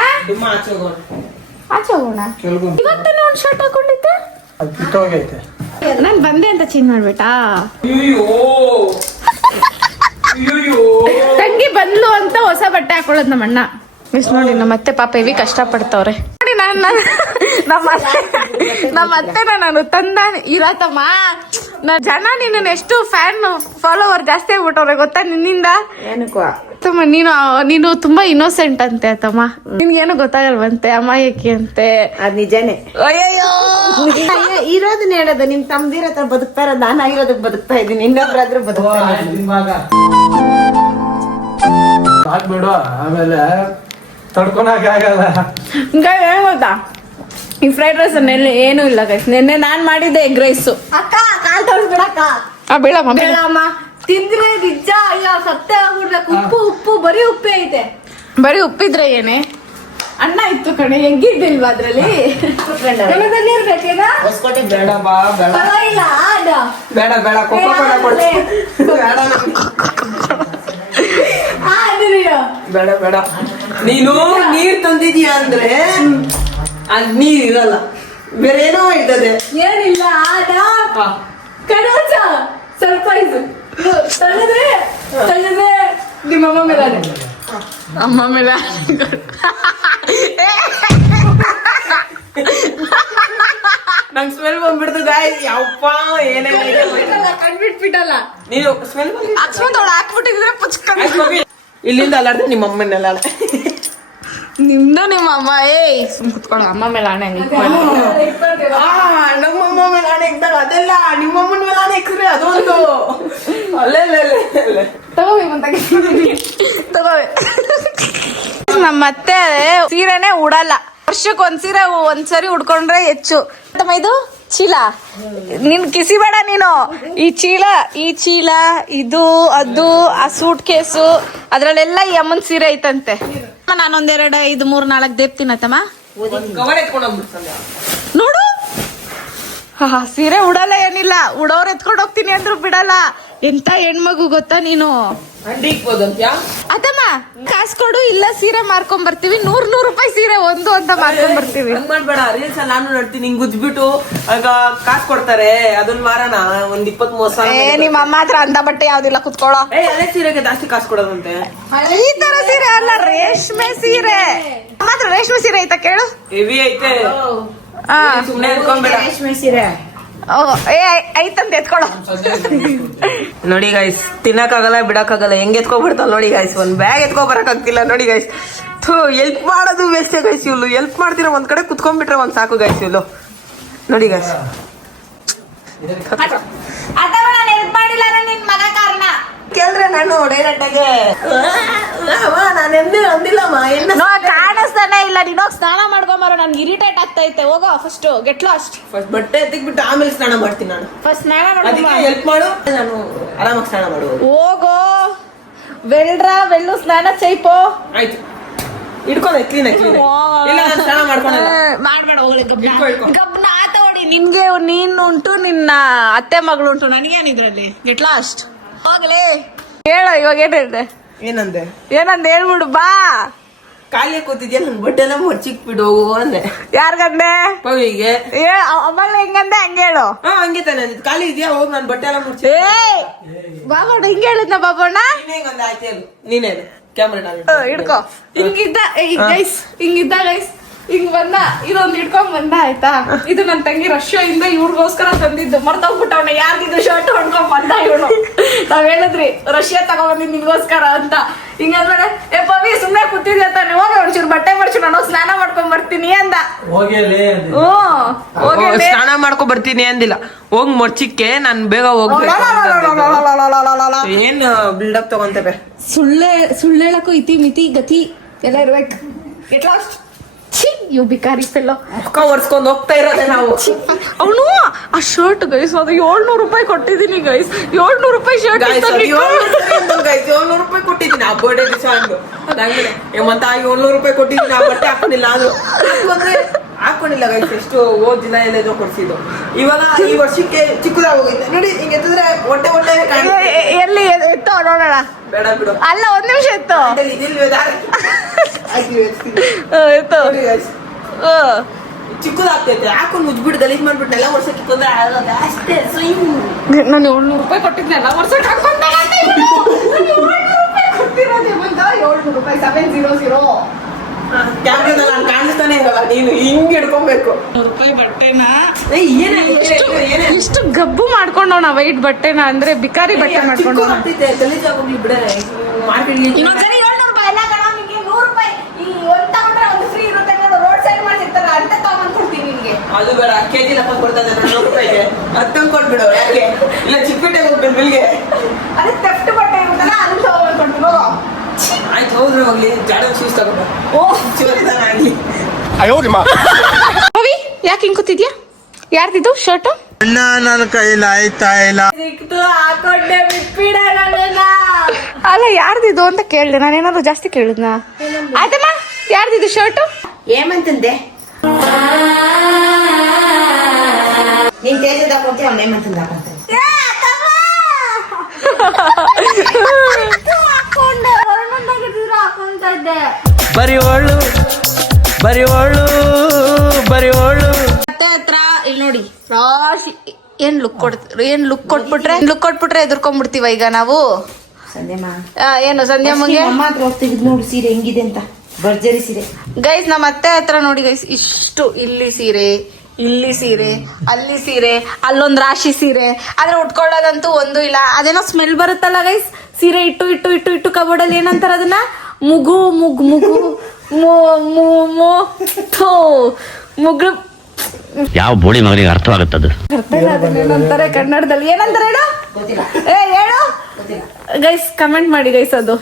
ಆಚೆ ಹೋಗೋಣ. ಇವತ್ತೇ ಒಂದ್ ಶರ್ಟ್ ಹಾಕೊಂಡಿದ್ದೆ, ನಾನ್ ಬಂದೆ ಅಂತ ಚೇಂಜ್ ಮಾಡ್ಬೇಟಾ? ತಂಗಿ ಬಂದ್ಲು ಅಂತ ಹೊಸ ಬಟ್ಟೆ ಹಾಕೊಳ್ಳೋದ್ ನಮ್ಮ ಅಣ್ಣ. ಮಿಸ್ ನೋಡಿ ನಮ್ಮ ಅತ್ತೆ ಪಾಪ ಹೆವಿ ಕಷ್ಟ ಪಡ್ತವ್ರೆ ನೋಡಿ. ನಮ್ಮ ಅತ್ತೆ ನಾನು ತಂದ ಇರತ್ತಮ್ಮ. ಜನ ನಿನ್ನ ಎಷ್ಟು ಫ್ಯಾನ್ ಫಾಲೋವರ್ ಜಾಸ್ತಿ ಆಗ್ಬಿಟ್ಟವ್ರೆ ಗೊತ್ತಾ ನಿನ್ನಿಂದ. ತಮ್ಮ ನೀನು ತುಂಬಾ ಇನ್ನೋಸೆಂಟ್ ಅಂತೆ ತಮ್ಮ. ನಿನ್ಗೇನು ಗೊತ್ತಾಗಲ್ವಂತೆ, ಅಮಾಯಕಿ ಅಂತೆ. ಅದ್ ನಿಜಾನೇ. ಅಯ್ಯಯ್ಯೋ ಇರೋದನ್ನ ಹೇಳೋದು. ನಿಮ್ ತಮ್ದಿರ ಹತ್ರ ಬದುಕ್ತಾ ಇರೋದು, ನಾನು ಆಗಿರೋದಕ್ಕೆ ಬದುಕ್ತಾ ಇದ್ದೀನಿ. ಇನ್ನೊಬ್ರಾದ್ರೂ ಬದುಕ್ತಾ ಬಿಡು, ಆಮೇಲೆ ತಡ್ಕೊಳಕ್ ಆಗಲ್ಲ. ಏನ್ ಗೊತ್ತಾ, ಈ ಫ್ರೈಡ್ ರೈಸ್ ಏನು ಇಲ್ಲ ಗೈಸ್. ನಿನ್ನೆ ನಾನ್ ಮಾಡಿದ್ದೆ ಎಗ್ ರೈಸ್. ಅಕ್ಕ ಕಾಲ್ ತೋರಿಸ್ಬಿಡಕ್ಕ. ಬೇಡಮ್ಮ ತಿಂದ್ರೆ ನಿಜ ಅಯ್ಯೋ ಸತ್ತೆ ಆಗ್ಬಿಡ್ಬೇಕು. ಉಪ್ಪು ಬರೀ ಉಪ್ಪೇ ಐತೆ. ಬರೀ ಉಪ್ಪಿದ್ರೆ ಏನೇ, ಅನ್ನ ಇತ್ತು ಕಣೆ, ಎಗ್ಗಿದ್ದಿಲ್ವಾ ಅದ್ರಲ್ಲಿ? ಹೊಲದಲ್ಲಿ ಇರ್ಬೇಕೇನ? ಹೊಸ್ಕೋಟೆ ಬೇಡ ಬಾ, ಬೇಡ ಪರವಾಗಿಲ್ಲ ಆಡ. ಬೇಡ ಬೇಡ, ಕೊಕ್ಕೋ ಬೇಡ ಕೊಡ್ತೀನಿ. ಬೇಡ ಬೇಡ. ನೀನು ನೀರ್ ತಂದಿದ್ಯಾ ಅಂದ್ರೆ ಅದ್ ನೀರ್ ಇರಲ್ಲ, ಬೇರೆ ಏನೋ ಇರ್ತದೆ. ಏನಿಲ್ಲ ಆಡ ಕಡೋಚ ಸರ್ಪ್ರೈಸ್. ತಳ್ಳದೆ ನಿಮ್ಮ ಅಮ್ಮ ಮೇಲೆ ಅಮ್ಮ ಮೇಲೆ ನಂಗೆ ಸ್ಮೆಲ್ ಬಂದ್ಬಿಡ್ತು ಗಾಯ್ಸ್. ಯಪ್ಪ ಏನೇನಿಲ್ಲ ಕಂಡ್ಬಿಟ್ಬಿಟ್ಟಲ್ಲ ನೀನು ಸ್ಮೆಲ್ ಅಕಸ್ಮಾತ್ ಅವಳು ಹಾಕ್ಬಿಟ್ಟಿದ್ರೆ ಪುಚ್ಕ ಇಲ್ಲಿಂದ ಅಲ್ಲಾಡ್ದೆ ನಿಮ್ಮ ಅಮ್ಮನೆಲ್ಲ. ನಿಮ್ದು ನಿಮ್ಮ ಅಮ್ಮ ಕುತ್ಕೊಳ್ಳೋ ಅಮ್ಮ ಮೇಲೆ ಆಣೆ ನಮ್ಮಮ್ಮ ಮೇಲೆ ಆಣೆ ಇದ್ದಾಗ ಅದೆಲ್ಲ ನಿಮ್ಮಮ್ಮನ ಮೇಲೆ ಆಣೆ ಇಕ್ಸ್ರೆ ಅದೊಂದು ಅಲ್ಲೇ ತಗೋವಿ ನಮ್ಮ ಅತ್ತೆ ಸೀರೆನೆ ಉಡಲ್ಲ. ವರ್ಷಕ್ಕೆ ಒಂದ್ಸರಿ ಉಡ್ಕೊಂಡ್ರೆ ಹೆಚ್ಚು. ಇದು ಚೀಲ ನಿನ್ ಕಿಸಿ ಬೇಡ ನೀನು. ಈ ಚೀಲ ಇದು ಅದು ಆ ಸೂಟ್ ಕೇಸು ಅದ್ರಲ್ಲೆಲ್ಲ ಈ ಅಮ್ಮನ್ ಸೀರೆ ಐತಂತೆ. ನಾನೊಂದೆರಡು 5 3 4 ದೇಪ್ತೀನತ್ತಮ್ಮ. ಒಂದ್ ಕವರ್ ಎತ್ಕೊಂಡು ಹೋಗ್ಬಿಟ್ಟು ಸಂಧ್ಯಾ. ನೋಡು ಸೀರೆ ಉಡಲ್ಲ ಏನಿಲ್ಲ, ಉಡೋರ್ ಎತ್ಕೊಂಡು ಹೋಗ್ತೀನಿ ಅಂದ್ರು ಬಿಡಲ್ಲ. ಎಂತ ಹೆಣ್ಮಗು ಗೊತ್ತಾ ನೀನು. ಅಂಗಡಿ ಇಕ್ಬೋದಂತ್ಯಾ? ಅದಮ್ಮ ಕಾಸು ಕೊಡು, ಇಲ್ಲ ಸೀರೆ ಮಾರ್ಕೊಂಡ್ ಬರ್ತೀವಿ. 100 ರೂಪಾಯಿ ಸೀರೆ ಒಂದು ಅಂತ ಮಾರ್ಕೊಂಡ್ ಬರ್ತೀವಿ. ಹಂಗ್ ಮಾಡ್ಬೇಡ, ರೀಲ್ಸ್ ಅಲ್ಲಿ ನಾನು ನೋಡ್ತೀನಿ, ಹಿಂಗ್ ಗುಜ್ಬಿಟ್ಟು ಆಗ ಕಾಸು ಕೊಡ್ತಾರೆ, ಅದನ್ನ ಮಾರೋಣ ಒಂದ್ 20-30 ಸಾವಿರ. ನಿಮ್ಮ ಅಮ್ಮ ಹತ್ರ ಅಂತ ಬಟ್ಟೆ ಯಾವ್ದಿಲ್ಲ, ಕುತ್ಕೊಳ್ಳೋ. ಅದೇ ಸೀರೆಗೆ ಜಾಸ್ತಿ ಕಾಸು ಕೊಡೋದಂತೆ. ಈ ತರ ಸೀರೆ ಅಲ್ಲ, ರೇಷ್ಮೆ ಸೀರೆ. ಮಾತ್ರ ರೇಷ್ಮೆ ಸೀರೆ ಐತಾ ಕೇಳು. ಹೆವಿ ಐತೆ, ಸುಮ್ನೆ ಎತ್ಕೊಂಡ್ಬೇಡ. ರೇಷ್ಮೆ ಸೀರೆ ಐತಂತ ಎತ್ಕೊಳ್ಳೋ. ನೋಡಿ ಗೈಸ್, ತಿನ್ನಕ್ಕಾಗಲ್ಲ ಬಿಡಕ್ಕಾಗಲ್ಲ, ಹೆಂಗ್ ಎತ್ಕೊಬಿಡ್ತಾವ ನೋಡಿ ಗೈಸ್. ಒಂದ್ ಬ್ಯಾಗ್ ಎತ್ಕೊ ಬರಕ್ ಆಗ್ತಿಲ್ಲ ನೋಡಿ ಗೈಸ್. ಎಲ್ಪ್ ಮಾಡೋದು ವೇಸ್ಟ್ ಗೈಸ್. ಇವ್ಲು ಎಲ್ಪ್ ಮಾಡ್ತೀರ, ಒಂದ್ ಕಡೆ ಕುತ್ಕೊಂಡ್ಬಿಟ್ರೆ ಒಂದ್ ಸಾಕು ಗೈಸ್. ಇವ್ಲು ನೋಡಿ ಗೈಸ್, ಕೇಳ್ರೆ ನಾನು ಡೈರೆಕ್ಟ್ ಆಗಿ ನಾನು ಎಂದೇ ಅಂದಿಲ್ಲಮ್ಮ. ಕಾಣಿಸ್ತಾನೆ ಇಲ್ಲ. ನೀನೋಗ್ ಸ್ನಾನ ಮಾಡ್ಕೊಂಬಾರ, ನನ್ಗೆ ಇರಿಟೇಟ್ ಆಗ್ತೈತೆ. ಹೋಗೋ ಫಸ್ಟ್ ಗೆಟ್ ಲಾಸ್ಟ್. ಫಸ್ಟ್ ಬಟ್ಟೆ ಎತ್ತಿಕ್ಬಿಟ್ಟು ಆಮೇಲೆ ಸ್ನಾನ ಮಾಡ್ತೀನಿ ನಾನು. ಫಸ್ಟ್ ಸ್ನಾನ ಅದಕ್ಕೆ ಹೆಲ್ಪ್ ಮಾಡು, ನಾನು ಆರಾಮಾಗಿ ಸ್ನಾನ ಮಾಡುವುದು. ಹೋಗೋ ವೆಳ್ಳು ಸ್ನಾನ ಚೈಪೋ. ಆಯ್ತು, ಇಟ್ಕೊಂಡೆ ಕ್ಲೀನ್ ಇಲ್ಲ, ನಾನು ಸ್ನಾನ ಮಾಡ್ಕೊಂಡಲ್ಲ. ಮಾಡ್ಬೇಡ, ಹೋಗ್ಲಿ ಇಟ್ಕೊ, ಇಟ್ಕೊ. ಗಬ್ನ ಆತೋಡಿ. ನಿನ್ಗೆ ನೀನು ಉಂಟು, ನಿನ್ನ ಅತ್ತೆ ಮಗಳು ಉಂಟು, ನನಗೇನಿದ್ರಲ್ಲಿ. ಗೆಟ್ ಲಾಸ್ಟ್ ಹೋಗ್ಲಿ. ಹೇಳು ಇವಾಗ ಏನ್ ಹೇಳ್ದೆ, ಏನಂದೆ? ಏನಂದ ಹೇಳ್ಬಿಡು ಬಾ. ಖಾಲಿ ಕೂತಿದ್ಯಾ, ನನ್ ಬಟ್ಟೆ ಎಲ್ಲ ಮರ್ಚಿಕ್ಬಿಡು ಹೋಗು ಅಂದೆ. ಯಾರ್ಗಂದೆ? ಪವಿಗೆ. ಅವಾಗ ಹೆಂಗಂದೆ ಹಂಗೆ ಹೇಳು. ಹಂಗೆ ತಾನೆ ಅಂದಿದ್ದು. ಖಾಲಿ ಇದೆಯಾ, ಹೋಗಿ ನನ್ ಬಟ್ಟೆ ಎಲ್ಲ ಮುಚ್ಚಿ. ಬಾಬಣ್ಣ ಹಿಂಗೆ ಹೇಳಿದ್ನ ಬಾಬಣ್ಣ. ನೀನೇಗಂದ ಆಯ್ತು ಹೇಳು, ನೀನೇ ಕ್ಯಾಮ್ರಾ ಹಿಡ್ಕೊ. ಹಿಂಗಿದ್ದ ಗೈಸ್, ಹಿಂಗ್ ಬಂದ, ಇದೊಂದು ಹಿಡ್ಕೊಂಡ್ ಬಂದ ಆಯ್ತಾ. ಇದು ನನ್ ತಂಗಿ ರಷ್ಯಾ ಇಂದ ಇವ್ರಿಗೋಸ್ಕರ ತಂದಿದ್ದು. ಮರ್ತೋಗ್ಬಿಟ್ಟವನ ಯಾರ್ದಿದ್ದು ಶರ್ಟ್ ಹೊಡ್ಕೊಂಡ್ ಬಂದ ಇವನು. ನಾವ್ ಹೇಳಿದ್ರಿ ರಷ್ಯಾ ತಗೊಂಡ್ಬಂದಿದ್ ನಿನ್ಗೋಸ್ಕರ ಅಂತ. ಹಿಂಗಂದ್ರೆ ಪವಿ ಸುಮ್ನೆ ಕೂತಿದ್ಯ ತಾನೆ, ಹೋಗಿ ಒಂಚೂರು ಬಟ್ಟೆ ಮಡ್ಚು, ನಾನು ಸ್ನಾನ ಮಾಡ್ಕೊಂಡ್ ಬರ್ತೀನಿ ಅಂದ. ಸ್ನಾನ ಮಾಡ್ಕೊ ಬರ್ತೀನಿ ಅಂದಿಲ್ಲ, ಹೋಗ್ ಮರ್ಚಿಕ್ಕೆ ನಾನ್ ಬೇಗ ಹೋಗ್ಬೇಕು. ಏನ್ ಬಿಲ್ಡಪ್ ತಗೊಂತೇವೆ. ಸುಳ್ಳೇಳಕ್ಕೂ ಇತಿ ಮಿತಿ ಗತಿ ಎಲ್ಲ ಇರ್ಬೇಕು. Get lost. ಯು ಬಿಕಾರಿ ಫೆಲ್ಲೋ. ಮುಖ ಒರ್ಸ್ಕೊಂಡ್ ಹೋಗ್ತಾ ಇರೋದೆ ನಾವು. ಅವನು ಆ ಶರ್ಟ್ ಗೈಸ್, ಅದು 700 ರೂಪಾಯಿ ಕೊಟ್ಟಿದ್ದೀನಿ ಗೈಸ್. 700 ರೂಪಾಯಿ ಶರ್ಟ್. 700 ರೂಪಾಯಿ ಕೊಟ್ಟಿದ್ದೀನಿ ಆ ಬರ್ಡೇ ದಿವಸ ಅಂದು. ಅದಾಗಿದೆ ಮತ್ತ 700 ರೂಪಾಯಿ ಕೊಟ್ಟಿದ್ದೀನಿ, ಆ ಬಟ್ಟೆ ಹಾಕೊಂಡಿಲ್ಲ. ಅದು ಹಾಕೊಂಡಿಲ್ಲ ಗೈಸ್. ಎಷ್ಟು ಹೋದ್ ದಿನ ಎಲ್ಲೇದೋ ಕೊಡ್ಸಿದ್ದು. ಇವಾಗ ಈ ವರ್ಷಕ್ಕೆ ಚಿಕ್ಕದಾಗ ಹೋಗೈತೆ ನೋಡಿ. ಹಿಂಗೆ ಎತ್ತಿದ್ರೆ ಹೊಟ್ಟೆ ಎಲ್ಲಿ ಎತ್ತೋ ನೋಡೋಣ. ಬೇಡ ಬಿಡು, ಅಲ್ಲ ಒಂದ್ ನಿಮಿಷ ಎತ್ತು. ಚಿಕ್ಕದಾಗ್ತೈತೆ, ಹಾಕೊಂಡು ಮುಜ್ಬಿಟ್ಟು ಗಲೀಜ್ ಮಾಡ್ಬಿಟ್ಟು ಎಲ್ಲ ವರ್ಷಕ್ಕೆ ತೊಂದ್ರೆ ಆಗಲ್ಲ ಅಷ್ಟೇ. ನಾನು 700 ರೂಪಾಯಿ ಕೊಟ್ಟಿದ್ದೆ ಎಲ್ಲ ವರ್ಷಕ್ಕೆ ಹಾಕೊಂಡೆ. 700 ರೂಪಾಯಿ 700. ಕ್ಯಾಮ್ರಾದಲ್ಲಿ ನಾನು ಕಾಣಿಸ್ತಾನೆ ಇರಲ್ಲ, ನೀನು ಹಿಂಗ್ ಹಿಡ್ಕೊಬೇಕು. 100 ರೂಪಾಯಿ ಬಟ್ಟೆನ ಎಷ್ಟು ಗಬ್ಬು ಮಾಡ್ಕೊಂಡವ್ ನಾ. ವೈಟ್ ಬಟ್ಟೆನ ಅಂದ್ರೆ ಬಿಕಾರಿ ಬಟ್ಟೆ ಮಾಡ್ಕೊಂಡು. ಗಲೀಜ್ ಆಗೋಗಿ ಬಿಡ. ಮಾರ್ಕೆಟ್ಗೆ 700 ರೂಪಾಯಿ ಎಲ್ಲ ಕಣ. ನಿಂಗೆ 100 ರೂಪಾಯಿ ಈ ಒಂದ್ ತಗೊಂಡ್ರೆ ಒಂದು ಫ್ರೀ ಇರುತ್ತೆ. ರೋಡ್ ಸೈಡ್ ಮಾಡಿರ್ತಾರ ಅಂತ ತಗೊಂಡ್ ಕೊಡ್ತೀನಿ ನಿನ್ಗೆ. ಅದು ಬೇಡ, ಕೆಜಿ ಲೆಕ್ಕ ಕೊಡ್ತಾ ಇದ್ದಾರೆ 100 ರೂಪಾಯಿಗೆ. ಅದು ಕೊಟ್ಬಿಡು. ಯಾಕೆ ಇಲ್ಲ, ಚಿಕ್ಕಪೇಟೆಗೆ ಹೋಗ್ಬೇಕು ಬಿಲ್ಗೆ. ಅದೇ ತೆಫ್ಟ್ ಬಟ್ಟೆ ಇರುತ್ತಲ್ಲ, ಅದನ್ನ ತಗೊಂಡ್ ಕೊಡ್ತೀನಿ. ಆಯ್ತು ಹೋದ್ರೆ ಹೋಗ್ಲಿ, ಜಾಡನ್ ಶೂಸ್ ತಗೊಂಡು ಆಗ್ಲಿ. ಪವಿ ಯಾಕೆ ಹಿಂಗ್ ಕೂತಿದ್ಯಾ? ಯಾರ್ದಿದ್ದು ಶರ್ಟ್? ಅಣ್ಣ ನನ್ನ ಕೈಲಿ ಆಯ್ತಾ ಇಲ್ಲ. ಸಿಕ್ತು, ಹಾಕೊಂಡೆ ಬಿಟ್ಬಿಡ ನನ್ನ. ಅಲ್ಲ ಯಾರ್ದಿದ್ದು ಅಂತ ಕೇಳಿದೆ ನಾನು. ಏನಾದ್ರು ಜಾಸ್ತಿ ಕೇಳಿದ್ನ? ಆಯ್ತಮ್ಮ, ಯಾರ್ದಿದ್ದು ಶರ್ಟ್? ಏಮಂತಂದೆ ನೀನ್ ತೇಜದ ಕೊಡ್ತೀವಿ, ಅವ್ನ ಏಮಂತಂದ ಹಾಕೊಂತಾನೆ. ಬರಿ ಒಳ್ಳು ಮತ್ತೆ ಹತ್ರ ಇಲ್ಲಿ ನೋಡಿ ರಾಶಿ. ಏನ್ ಲುಕ್ ಕೊಟ್ಬಿಟ್ರೆ ಎದುರ್ಕೊಂಡ್ಬಿಡ್ತೀವ ಈಗ ನಾವು. ಏನು ಸಂಧ್ಯಮ್ಮಗೆ ಅಮ್ಮ ಹತ್ರ ಹೋಗ್ತಿದ್ ನೋಡು ಸೀರೆ ಹೆಂಗಿದೆ ಅಂತ. ಭರ್ಜರಿ ಸೀರೆ ಗೈಸ್. ನಮ್ಮ ಅತ್ತೆ ಹತ್ರ ನೋಡಿ ಗೈಸ್, ಇಷ್ಟು ಇಲ್ಲಿ ಸೀರೆ, ಇಲ್ಲಿ ಸೀರೆ, ಅಲ್ಲಿ ಸೀರೆ, ಅಲ್ಲೊಂದ್ ರಾಶಿ ಸೀರೆ. ಆದ್ರೆ ಉಟ್ಕೊಳ್ಳೋದಂತೂ ಒಂದು ಇಲ್ಲ. ಅದೇನೋ ಸ್ಮೆಲ್ ಬರುತ್ತಲ್ಲ ಗೈಸ್, ಸೀರೆ ಇಟ್ಟು ಕಬೋರ್ಡಲ್ಲಿ ಏನಂತಾರ ಅದನ್ನ, ಮುಗ್ಳು. ಯಾವ ಬೋಳಿ ಮಗನಿಗೆ ಅರ್ಥವಾಗುತ್ತದು? ಅರ್ಥ ಇಲ್ಲ ಅದನ್ನೇನಂತಾರೆ ಕನ್ನಡದಲ್ಲಿ. ಏನಂತಾರೆ ಹೇಳು, ಹೇಳು ಗೈಸ್, ಕಮೆಂಟ್ ಮಾಡಿ ಗೈಸ್. ಅದು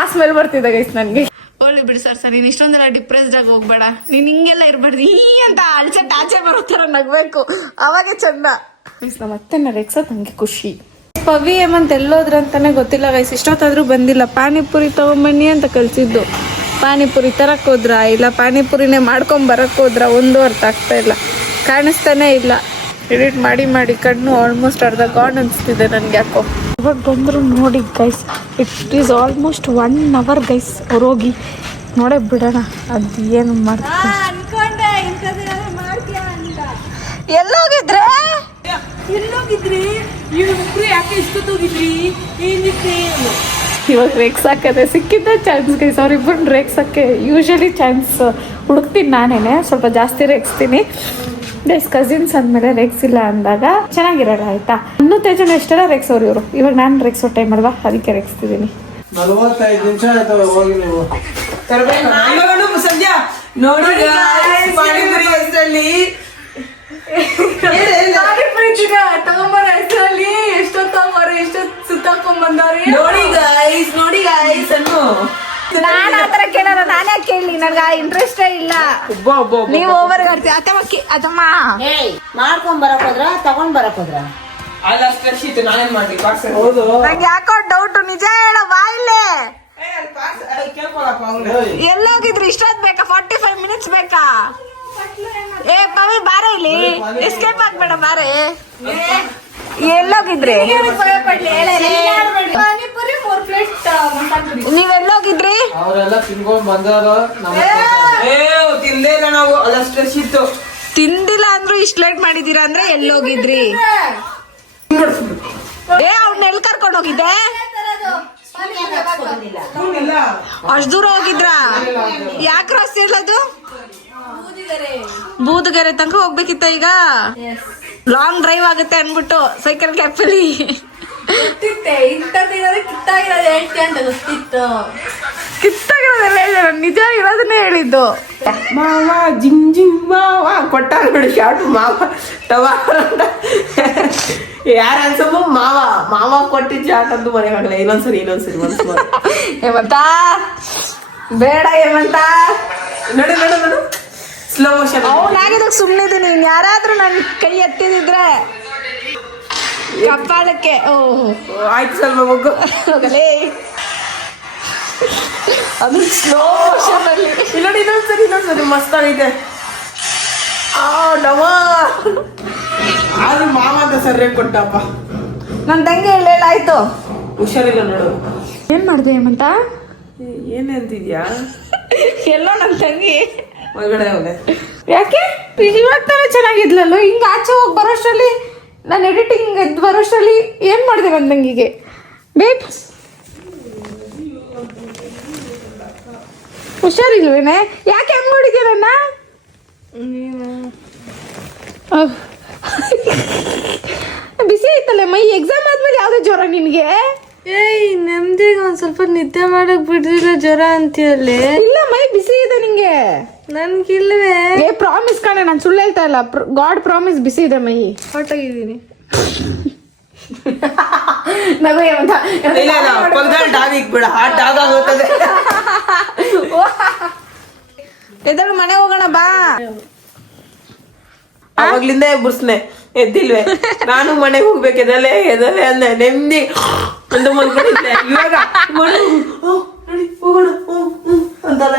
ಆ ಸ್ಮೆಲ್ ಬರ್ತಿದೆ ಗೈಸ್ ನನ್ಗೆ. ಹೋಗ್ಲಿ ಬಿಡಿ ಸರ್, ನೀನ್ ಇಷ್ಟೊಂದೆಲ್ಲ ಡಿಪ್ರೆಸ್ಡ್ ಆಗಿ ಹೋಗ್ಬೇಡ. ನೀನ್ ಹಿಂಗೆಲ್ಲ ಇರ್ಬಾರ್ದು. ಈ ಅಂತ ಅಳ್ಸೆಟ್ ಆಚೆ ಬರೋ ತರ ನಗ್ಬೇಕು, ಅವಾಗೆ ಚಂದ. ಗೈಸ್ ನಮ್ಮ ಅತ್ತೆನ ರೇಗ್ಸೋದು ನಂಗೆ ಖುಷಿ. ಪವಿ ಏಮಂತ ಎಲ್ಲೋದ್ರಂತಾನೆ ಗೊತ್ತಿಲ್ಲ ಗೈಸ್. ಇಷ್ಟೊತ್ತಾದ್ರೂ ಬಂದಿಲ್ಲ. ಪಾನಿಪುರಿ ತಗೊಂಬನ್ನಿ ಅಂತ ಕಳ್ಸಿದ್ದು. ಪಾನಿಪುರಿ ತರಕ್ಕೆ ಹೋದ್ರಾ ಇಲ್ಲ ಪಾನಿಪುರಿನೇ ಮಾಡ್ಕೊಂಡ್ ಬರಕ್ಕೆ ಹೋದ್ರಾ ಒಂದು ಅರ್ಥ ಆಗ್ತಾ ಇಲ್ಲ, ಕಾಣಿಸ್ತಾನೆ ಇಲ್ಲ. ಎಡಿಟ್ ಮಾಡಿ ಮಾಡಿ ಕಣ್ಣು ಆಲ್ಮೋಸ್ಟ್ ಅರ್ಧ ಗಾಡ್ ಅನಿಸ್ತಿದೆ ನನಗೆ ಯಾಕೋ. ಇವಾಗ ಬಂದರು ನೋಡಿ guys, it is almost 1 hour guys. ಅವ್ರು ಹೋಗಿ ನೋಡೇ ಬಿಡೋಣ ಅದು ಏನು ಮಾಡ್ತಾರೆ. ಇವಾಗ ರೇಕ್ಸ್ ಹಾಕದೆ ಸಿಕ್ಕಿದ್ದ ಚಾನ್ಸ್ ಗೈಸ್, ಅವ್ರಿಬ್ಬರನ್ನ ರೇಕ್ಸಕ್ಕೆ ಯೂಶಲಿ ಚಾನ್ಸ್ ಹುಡುಕ್ತೀನಿ ನಾನೇನೆ, ಸ್ವಲ್ಪ ಜಾಸ್ತಿ ರೇಕ್ಸ್ತೀನಿ ಗೈಸ್. ಕಸಿನ್ಸ್ ಅಂದಮೇಲೆ ರೇಕ್ಸಿಲ್ಲ ಅಂದಾಗ ಚೆನ್ನಾಗಿರಲ್ಲ ಆಯ್ತಾ. ಇನ್ನೂ ತೇಜನ ಎಷ್ಟೆಲ್ಲ ರೇಕ್ಸೋರು ಇವರು, ಇವಾಗ ನಾನು ರೇಕ್ಸೋ ಟೈಮ್ ಅಲ್ವಾ, ಅದಕ್ಕೆ ರೇಕ್ಸ್ತಿದ್ದೀನಿ. 45 ನಿಮಿಷ ಆಯ್ತವೆ ಹೋಗಿ ನೀವು. ಸಂಧ್ಯಾ ನೋಡಿ ಪಾನಿಪುರಿ ಹೆಸರಲ್ಲಿ ತಗೊಂಬರ ಹೆಸರಲ್ಲಿ ಎಷ್ಟೊತ್ತು ಸುತ್ತಾಕೊಂಡ್ ಬಂದವ್ರಿ. ನೋಡಿ ಗಾಯ್ಸ್ ಅನ್ನು ನಾನು ಆತರ ಕೇಳೋಣ, ನಾನೇ ಕೇಳಿ, ನನಗೆ ಇಂಟ್ರೆಸ್ಟೇ ಇಲ್ಲ. ನೀವು ಓವರ್ ಅದಮ್ಮ ಮಾಡ್ಕೊಂಡ್ ಬರಕ್ ಹೋದ್ರ ತಗೊಂಡ್ ಬರಕ್ ಹೋದ್ರ ಅಲ್ಲ ಸ್ಪ್ರೆಡ್ ನಾನೇನ್ ಮಾಡ್ಲಿ ಪಾರ್ಸಲ್. ಹೌದು ನಂಗೆ ಯಾಕೋ ಡೌಟ್, ನಿಜ ಹೇಳ ಬಾಯಿಲೆ. ಎಲ್ಲೋಗಿದ್ರಿ? ಇಷ್ಟೊತ್ತು ಬೇಕಾ? 45 minutes ಬೇಕಾ? ಏ ಪವಿ ಬಾರೆ ಇಲ್ಲಿ, ಎಸ್ಕೇಪ್ ಆಗ್ಬೇಡ ಬಾರೆ. ಎಲ್ಲೋಗಿದ್ರಿ? ನೀವೆಲ್ಲೋಗಿದ್ರಿ? ಅವರೆಲ್ಲ ತಿನ್ಕೊಂಡ್ ಬಂದಾರ. ತಿಂದೇ ಇಲ್ಲ ನಾವು, ಅಲ್ಲ ಸ್ಟ್ರೆಸ್ ಇತ್ತು. ತಿಂದಿಲ್ಲ ಅಂದ್ರು ಇಷ್ಟ ಲೇಟ್ ಮಾಡಿದೀರಾ ಅಂದ್ರೆ ಎಲ್ಲೋಗಿದ್ರಿ? ಏ ಅವ್ನ ಎಲ್ಲಿ ಕರ್ಕೊಂಡು ಹೋಗಿದ್ದೆ? ಅಷ್ಟ್ ದೂರ ಹೋಗಿದ್ರ? ಯಾಕೆ ರಸ್ತೆ ಇಲ್ಲದು? ಬೂದಗೆರೆ ತನಕ ಹೋಗ್ಬೇಕಿತ್ತ ಈಗ? ಲಾಂಗ್ ಡ್ರೈವ್ ಆಗುತ್ತೆ ಅನ್ಬಿಟ್ಟು ಸೈಕಲ್ ಕ್ಯಾಪಲ್ಲಿ ಕಿತ್ತಾಗಿರೋದೆಲ್ಲ ನಿಜ ಇರೋದನ್ನೇ ಹೇಳಿದ್ದು. ಮಾವ ಜಿಂಗ್ ಮಾವ ಕೊಟ್ಟ ನೋಡಿ ಶಾರ್ಟ್ ಮಾವ ತವ ಯಾರ ಅನ್ಸಮ್ಮ ಮಾವ ಕೊಟ್ಟಿದ್ ಶಾರ್ಟ್ ಅಂತೂ ಮನೆಯಾಗಲ್ಲ. ಇನ್ನೊಂದ್ಸರಿ ಮನ್ಸು ಹೇಮಂತ ಬೇಡ ಹೇಮಂತ, ನೋಡು ಸ್ಲೋ ಮೋಷನ್. ಅವನಾಗಿದ್ದಕ್ಕೆ ಸುಮ್ಮನಿದ್ದೀನಿ. ಯಾರಾದ್ರೂ ನನ್ ಕೈ ಎತ್ತಿದಿದ್ರೆ ಕಪ್ಪಾಳಕ್ಕೆ ಆಯ್ತು ಸ್ವಲ್ಪ ಮಗು ಹೋಗಲೇ. ಅದು ಸ್ಲೋ ಮೋಷನ್ ಅಲ್ಲಿ ನೋಡಿ ಇನ್ನೊಂದ್ಸರಿ ಮಸ್ತ್ ಆಗೈತೆ. ಆದ್ರೂ ಮಾವ ಅಂತ ಸರಿಯಾಗಿ ಕೊಟ್ಟಪ್ಪ. ನನ್ನ ತಂಗಿ ಹೇಳಾಯ್ತು, ಹುಷಾರಿಲ್ಲ ನೋಡು. ಏನ್ ಮಾಡ್ದೆ ಹೇಮಂತ? ಏನೇ ಅಂತಿದ್ಯಾ? ಎಲ್ಲೋ ನನ್ನ ತಂಗಿ ಒಳಗಡೆ ಹೋದೆ. ಯಾಕೆ ಇವಾಗ ತಾನೇ ಚೆನ್ನಾಗಿದ್ಲಲ್ಲೋ, ಹಿಂಗ ಆಚೆ ಹೋಗಿ ಬರೋಷ್ಟರಲ್ಲಿ, ನಾನು ಎಡಿಟಿಂಗ್ ಎದ್ದು ಬರೋಷ್ಟರಲ್ಲಿ ಏನ್ ಮಾಡಿದೆ ನನ್ನ ತಂಗಿಗೆ? ಬೇಬ್ ಹುಷಾರಿಲ್ವೇನೆ? ಯಾಕೆ ಹೆಂಗ್ ನೋಡಿದ್ಯಾ ನನ್ನ? ಬಿಸಿ ಐತಲ್ಲ ಮೈ. ಎಕ್ಸಾಮ್ ಆದ್ಮೇಲೆ ಯಾವ್ದೇ ಜ್ವರ ನಿನ್ಗೆ? ಏಯ್ ನೆಮ್ಮದಿಗೆ ಒಂದ್ ಸ್ವಲ್ಪ ನಿದ್ದೆ ಮಾಡಕ್ ಬಿಡ್ರಿಲ್ಲ ಜ್ವರ ಅಂತೀಯಲ್ಲಿ. ಇಲ್ಲ ಮೈ ಬಿಸಿ ಇದೆ ನಿಂಗೆ. ನನ್ಗಿಲ್ವೇ? ಏ ಪ್ರಾಮಿಸ್ ಕಣೆ, ನಾನು ಸುಳ್ಳು ಹೇಳ್ತಾ ಇಲ್ಲ, ಗಾಡ್ ಪ್ರಾಮಿಸ್ ಬಿಸಿ ಇದೆ ಮೈ. ಹೊಟ್ಟಾಗಿದ್ದೀನಿ. ನಗು ಹೇಮಂತ. ಡಾಗ್ ಇಕ್ಬಿಡ, ಆ ಡಾಗ್ ಆಗೋಗ್ತದೆ. ಎದಳು ಮನೆ ಹೋಗೋಣ ಬಾ. ಅವಾಗ್ಲಿಂದ ಎಬ್ಬರ್ಸ್ನೆ, ಎದ್ದಿಲ್ವೇ? ನಾನು ಮನೆಗೆ ಹೋಗ್ಬೇಕೆದಲೆ ಅಂದೆ, ನೆಮ್ಮದಿ ಅಂತ ಮಲ್ಕೊಂಡಿದ್ದೆ. ಇವಾಗ ಹೋಗೋಣ ಅಂತಲ್ಲ.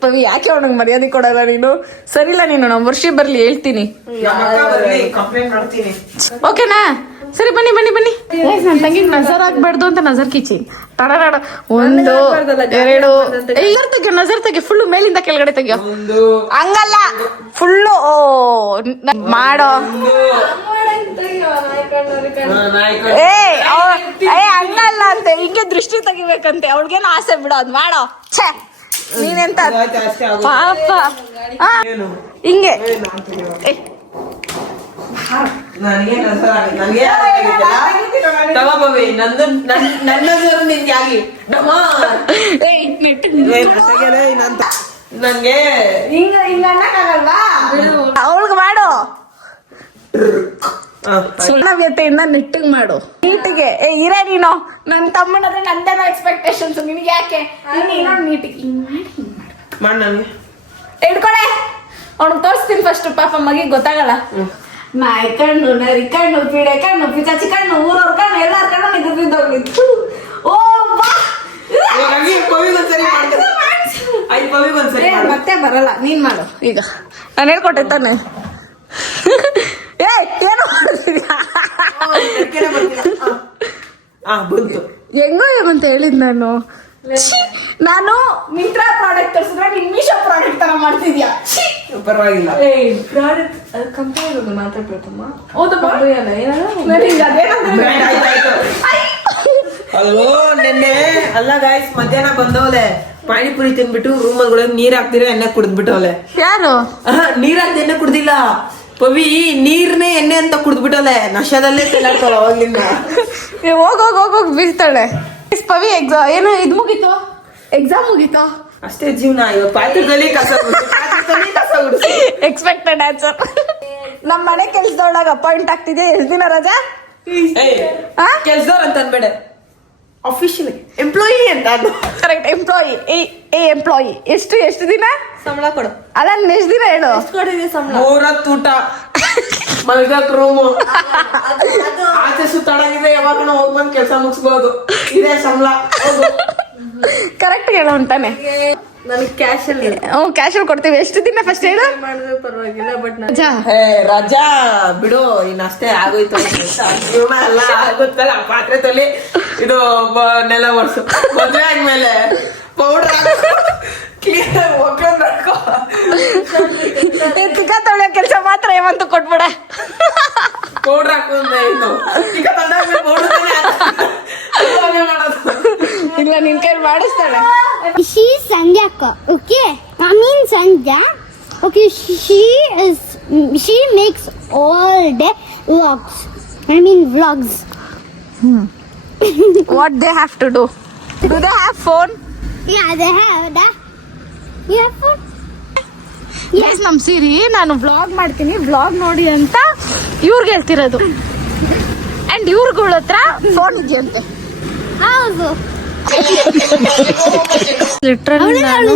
ಪವಿ ಯಾಕೆ ಅವನಿಗೆ ಮರ್ಯಾದೆ ಕೊಡಲ್ಲ ನೀನು? ಸರಿಲ್ಲ ನೀನು. ನಮ್ಮ ವರ್ಷ ಬರ್ಲಿ ಹೇಳ್ತೀನಿ, ಕಂಪ್ಲೇಂಟ್ ಮಾಡ್ತೀನಿ. ಓಕೆನಾ? ಸರಿ ಬನ್ನಿ ನನ್ನ ತಂಗಿಗೆ ನಜರ್ ಆಗ್ಬಾರ್ದು ಅಂತ ನಜರ್ ಕಿಚಿ ತಡ. 1 2 ನಜರ್ ತೆಗೆ ಫುಲ್ಲು ಮೇಲಿಂದ ಕೆಳಗಡೆ ತೆಗಿಯೋ. ಹಂಗಲ್ಲ, ಫುಲ್ಲು ಮಾಡೋ. ಏ ಹಂಗಲ್ಲ ಅಂತೆ, ಹಿಂಗೆ ದೃಷ್ಟಿ ತೆಗಿಬೇಕಂತೆ. ಅವಳಿಗೇನು ಆಸೆ ಬಿಡೋ, ಅದ್ ಮಾಡೋ. ಛೇ ನೀನೆಂತ ಪಾಪ. ಹಿಂಗೆ ನನಗೆ ತಗೋಬಿ ನನ್ನ ನಿನ್ಗೆ ಆಗಿ ನನ್ಗೆ ಅವಳಿಗೆ ಮಾಡು. ಸುಳ್ಳವ್ಯತೆಯಿಂದ ನೆಟ್ಟಿಗೆ ಮಾಡು, ನೀಟಿಗೆ. ಏ ಇರ ನೀನು ನನ್ನ ತಮ್ಮನಾದ್ರೆ ನಂದೇನೋ ಎಕ್ಸ್ಪೆಕ್ಟೇಷನ್ಸ್ ನಿನ್ಗೆ. ಯಾಕೆ ನೀಟಿಗೆ ಮಾಡಿ ನನಗೆ ಹಿಡ್ಕೊಳೆ. ಅವ್ನಿಗೆ ತೋರಿಸ್ತೀನಿ ಫಸ್ಟ್, ಪಾಪ ಮಗಿಗೆ ಗೊತ್ತಾಗಲ್ಲ. ನಾಯಿ ಕಣ್ಣು, ನರಿ ಕಣ್ಣು, ಪೀಡೆ ಕಣ್ಣು, ಪಿಚಾಚಿ ಕಣ್ಣು, ಊರವ್ರ ಕಣ್ಣು, ಎಲ್ಲಾರ ಕಣ್ಣು ನಿಂತು. ಓ ಬಾ ಸರಿ ಮಾಡ್ತಾರೆ. ಆಯ್ತು ಪವಿಗೆ ಒಂದ್ಸರಿ ಮಾಡು. ಮತ್ತೆ ಬರಲ್ಲ ನೀನ್ ಮಾಡು ಈಗ ನಾನು ಹೇಳ್ಕೊಟ್ಟೆ ತಾನೆ ಏ ಏನು ಮಾಡ್ತಿದ್ಯಾ? ಅದಕ್ಕೇನೆ ಬರ್ತೀರಾ? ಬಂತು. ಹೆಂಗೋ ಅಂತ ಹೇಳಿದ್ ನಾನು ನಾನು ಮಿಂತ್ರಾ ಪ್ರಾಡಕ್ಟ್ ತರಿಸಿದ್ರೆ ನೀನ್ ಮೀಶೋ ಪ್ರಾಡಕ್ಟ್ ತರ ಮಾಡ್ತಿದ್ಯಾ? ಪರವಾಗಿಲ್ಲ. Product company ಮಾತಾಡ್ಬೇಕಮ್ಮ. ಬ್ರ್ಯಾಂಡ್ ಆಯ್ತಾಯ್ತು. ಅಲ್ವೋ ನೆನ್ನೆ ಅಲ್ಲ ಗಾಯ್ಸ್ ಮಧ್ಯಾಹ್ನ ಬಂದವಲೆ ಪಾನಿಪುರಿ ತಿನ್ಬಿಟ್ಟು ರೂಮಲ್ಲಿ ನೀರ್ ಹಾಕ್ತಿರ ಎಣ್ಣೆ ಕುಡಿದ್ಬಿಟ್ಟವಲೆ. ಯಾರು? ನೀರ್ ಹಾಕ್ದ ಎಣ್ಣೆ ಕುಡ್ದಿಲ್ಲ ಪವಿ, ನೀರ್ನೇ ಎಣ್ಣೆ ಅಂತ ಕುಡ್ದ್ಬಿಟ್ಟವಲೆ. ನಶದಲ್ಲೇ ತಿನ್ನಾಡ್ತಾಳ ಅವಾಗ್ಲಿಂದ. ಹೋಗೋಗ್ ಬೀಳ್ತಾಳೆ. ಪವಿ ಎಕ್ಸಾಮ್ ಏನು ಇದು ಮುಗೀತು, ಎಕ್ಸಾಮ್ ಮುಗೀತು ಅಷ್ಟೇ ಜೀವನ. ಇವಾಗ ಪಾತ್ರದಲ್ಲಿ ಕಸ ಗುಡಿಸಿ ಎಕ್ಸ್ಪೆಕ್ಟೆಡ್ ಆನ್ಸರ್. ನಮ್ಮ ಮನೆ ಕೆಲ್ಸದೊಳಗ ಅಪಾಯಿಂಟ್ ಆಗ್ತಿದೆ. ಎಷ್ಟು ದಿನ ರಜಾ? ಕೆಲ್ಸದವ್ರ ಅಂತ ಅನ್ಬೇಡ, ಅಫಿಷಿಯಲ್ ಎಂಪ್ಲಾಯಿ ಅಂತ ಅನ್ನು. Correct, employee. ಎಂಪ್ಲಾಯಿ ಎಷ್ಟು ದಿನ ಸಂಬಳ ಕೊಡು. ಅಲ್ಲ ಎಷ್ಟು ದಿನ ಹೇಳು. ಮೂರತ್ತು ಊಟ, ಮಲ್ಗಕ್ ರೂಮು, ಆಚೆ ಸುತ್ತಾಡಂಗಿದೆ. ಯಾವಾಗ ಹೋಗ್ ಬಂದ್ ಕೆಲ್ಸ ಮುಗಿಸ್ಬೋದು. ಇದೇ ಸಂಬಳ. ಕರೆಕ್ಟ್ ಹೇಳು ಅಂತಾನೆ. ನನಗೆ ಕ್ಯಾಶ್ ಅಲ್ಲಿ ಕ್ಯಾಶಲ್ಲಿ ಕೊಡ್ತೀವಿ. ಎಷ್ಟು ದಿನ ಫಸ್ಟ್ ಹೇಳು. ಮಾಡಿದ್ರೆ ಪರವಾಗಿಲ್ಲ, ಬಟ್ ರಜಾ ರಜಾ ಬಿಡು, ಇನ್ನಷ್ಟೇ ಆಗೋಯ್ತು. ಜೀವನ ಎಲ್ಲ ಆಗುತ್ತಲ್ಲ. ಪಾತ್ರೆ ತೊಲಿ, ಇದು ನೆಲ ಒರ್ಸು. ಮದ್ವೆ ಆದ್ಮೇಲೆ ಪೌಡರ್ ಕ್ಲೀನ್ ಒಗ್ಗರಣೆ ತಿಕ್ಕ ತೊಳೆಯೋ ಕೆಲಸ ಮಾತ್ರ ಏವಂತೂ ಕೊಟ್ಬಿಡ. ಪೌಡರ್ ಹಾಕೊಂಡೆ ಇನ್ನು ಈಗ ತಂದಾದ್ಮೇಲೆ ಪೌಡರ್ ಮಾಡೋದು. ಇಲ್ಲ ನಿನ್ ಕೈ ಮಾಡಿಸ್ತಾಳೆ. She's Sandhyaka, okay? I mean Sandhya. Okay, she makes all day vlogs. I mean vlogs. What they have to do? Do they have phone? Yeah, they have that. You have phone? Yes, ನಮ್ ಸೀರಿ ನಾನು ವ್ಲಾಗ್ ಮಾಡ್ತೀನಿ, ವ್ಲಾಗ್ ನೋಡಿ ಅಂತ ಇವ್ರಿಗೆ ಹೇಳ್ತಿರೋದು. ಅಂಡ್ ಇವ್ರಗಳ ಹತ್ರ ಫೋನ್ ಇದೆಯಂತೆ. ಹೌದು. ಲಿಟ್ರಲಿ ನಾನು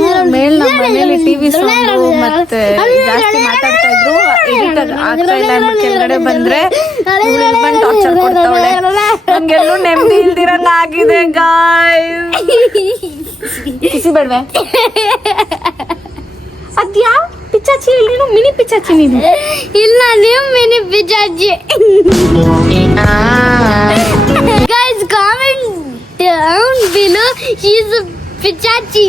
ನಮ್ಮ ಮನೇಲಿ ಟಿವಿ ಸೌಂಡು ಮತ್ತೆ ಜಾಸ್ತಿ ಮಾತಾಡ್ತಾ ಇದ್ರು. ಎಡಿಟರ್ ಆಗ್ತಾ ಇಲ್ಲ ಅಂದ್ಬಿಟ್ಟು ಕೆಳಗಡೆ ಬಂದ್ರೆ ಟಾರ್ಚರ್ ಕೊಡ್ತಾವಳೆ. ನಂಗೆಲ್ಲೂ ನೆಮ್ಮದಿ ಇಲ್ದಿರಂಗ ಆಗಿದೆ ಗಾಯ್ಸ್. ಕಿಸಿ ಬೇಡ್ವೆ? ಅದ್ಯಾ ಪಿಚಾಚಿ? ನೀನು ಮಿನಿ ಪಿಚಾಚಿ. ನೀನು ಇಲ್ಲ, ನೀವು mini ಪಿಚಾಚಿ. Guys, comment down below. She's a pichachi.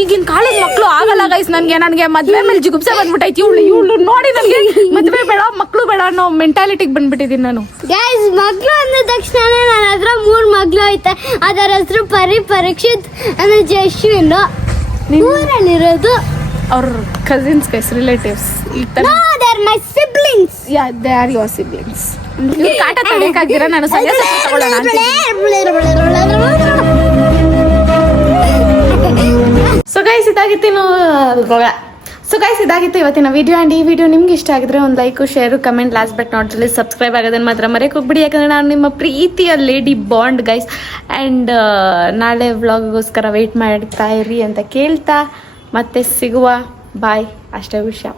ಈಗಿನ ಕಾಲದ ಮಕ್ಳು ಆಗಲ್ಲ ಗೈಸ್. ನನ್ಗೆ ಮದ್ವೆ ಮೇಲೆ ಜಿಗುಪ್ಸೆ ಬಂದ್ಬಿಟ್ಟೈತಿ. ಇವಳು ನೋಡಿ ನನಗೆ ಮದ್ವೆ ಬೇಡ, ಮಕ್ಳು ಬೇಡ ಅನ್ನೋ ಮೆಂಟಾಲಿಟಿಗೆ ಬಂದ್ಬಿಟ್ಟಿದೀನಿ ನಾನು. ಗೈಸ್, ಮಗ್ಳು ಅಂದ ತಕ್ಷಣ ನನ್ನ ಹತ್ರ 3 ಮಗ್ಳು ಐತೆ. ಅದರ ಹೆಸರು ಪರೀಕ್ಷಿತ್, ಅಂದ್ರೆ ಜಶ್ವಿನ್. ಊರಲ್ಲಿರೋದು ಅವ್ರ cousins guys, relatives. No, they're my siblings. Yeah, they are your siblings. ಕಾಟ ತಡೆಯಕ್ಕಾಗ್ದಿರ ನಾನು ಸಂಜೆ ತಗೊಳ್ಳೋಣ ಅಂತಿದ್ದೀನಿ. ಸೊ ಗೈಸ್ ಇದಾಗಿತ್ತು ಇವತ್ತಿನ ವಿಡಿಯೋ. ಆ್ಯಂಡ್ ಈ ವಿಡಿಯೋ ನಿಮ್ಗೆ ಇಷ್ಟ ಆಗಿದ್ರೆ ಒಂದು like, share, comment, last but not list subscribe ಆಗೋದನ್ನು ಮಾತ್ರ ಮರೆಯೋಕೆ ಹೋಗ್ಬಿಡಿ. ಯಾಕಂದರೆ ನಾನು ನಿಮ್ಮ ಪ್ರೀತಿಯ ಲೇಡಿ ಬಾಂಡ್ ಗೈಸ್. ಆ್ಯಂಡ್ ನಾಳೆ ವ್ಲಾಗ್ಗೋಸ್ಕರ ವೆಯ್ಟ್ ಮಾಡ್ತಾ ಇರಿ ಅಂತ ಕೇಳ್ತಾ ಮತ್ತೆ ಸಿಗುವ. ಬಾಯ್. ಅಷ್ಟೇ ವಿಷಯ.